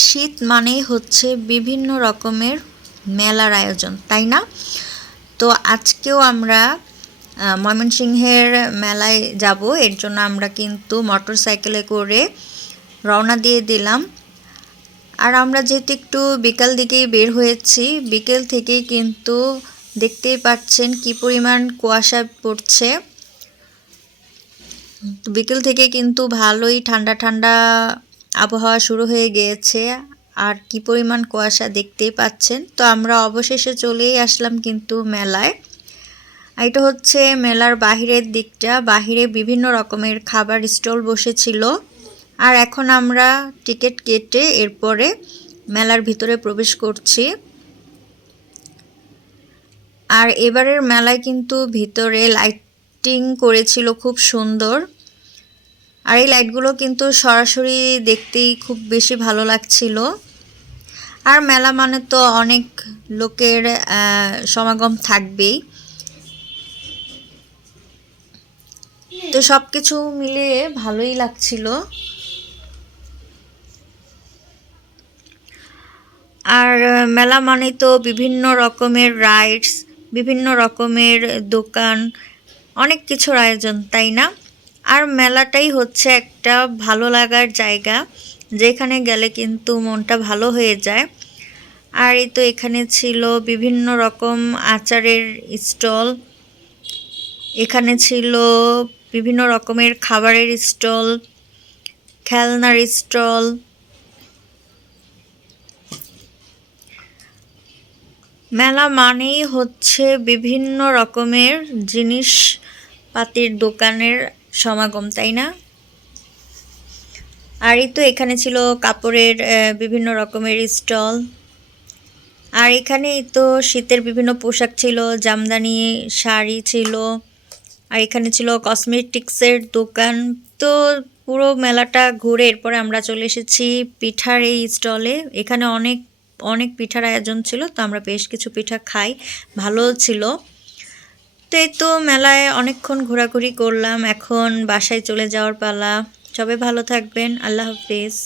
শীত মানেই হচ্ছে বিভিন্ন রকমের মেলার আয়োজন, তাই না? তো আজকেও আমরা ময়মনসিংহের মেলায় যাব। এর জন্য আমরা কিন্তু মোটর সাইকেলে করে রওনা দিয়ে দিলাম। আর আমরা যেহেতু একটু বিকাল দিকেই বের হয়েছি, বিকেল থেকেই কিন্তু দেখতেই পাচ্ছেন কি পরিমাণ কুয়াশা পড়ছে। বিকেল থেকে কিন্তু ভালোই ঠান্ডা ঠান্ডা আবহাওয়া শুরু হয়ে গিয়েছে, আর কি পরিমাণ কুয়াশা দেখতেই পাচ্ছেন। তো আমরা অবশেষে চলেই আসলাম কিন্তু মেলায়। এটা হচ্ছে মেলার বাহিরের দিকটা, বাহিরে বিভিন্ন রকমের খাবার স্টল বসেছিল। আর এখন আমরা টিকিট কেটে এরপরে মেলার ভিতরে প্রবেশ করছি। আর এবারের মেলায় কিন্তু ভিতরে লাইটিং করেছিল খুব সুন্দর। আর এই লাইটগুলো কিন্তু সরাসরি দেখতেই খুব বেশি ভালো লাগছিল। আর মেলা মানে তো অনেক লোকের সমাগম থাকবেই। তো সব কিছু মিলিয়ে ভালোই লাগছিল। আর মেলা মানে তো বিভিন্ন রকমের রাইডস, বিভিন্ন রকমের দোকান, অনেক কিছুর আয়োজন, তাই না? আর মেলাটাই হচ্ছে একটা ভালো লাগার জায়গা, যেখানে গেলে কিন্তু মনটা ভালো হয়ে যায়। আর এই তো এখানে ছিল বিভিন্ন রকম আচারের স্টল, এখানে ছিল বিভিন্ন রকমের খাবারের স্টল, খেলনার স্টল। মেলা মানেই হচ্ছে বিভিন্ন রকমের জিনিসপাতির দোকানের সমাগম, তাই না? আর এই তো এখানে ছিল কাপড়ের বিভিন্ন রকমের স্টল। আর এখানেই তো শীতের বিভিন্ন পোশাক ছিল, জামদানি শাড়ি ছিল। আর এখানে ছিল কসমেটিক্সের দোকান। তো পুরো মেলাটা ঘুরে এরপরে আমরা চলে এসেছি পিঠার এই স্টলে। এখানে অনেক অনেক পিঠার আয়োজন ছিল, তো আমরা বেশ কিছু পিঠা খাই, ভালো ছিল। তো এই তো মেলায় অনেকক্ষণ ঘোরাঘুরি করলাম, এখন বাসায় চলে যাওয়ার পালা। সবাই ভালো থাকবেন, আল্লাহ হাফিজ।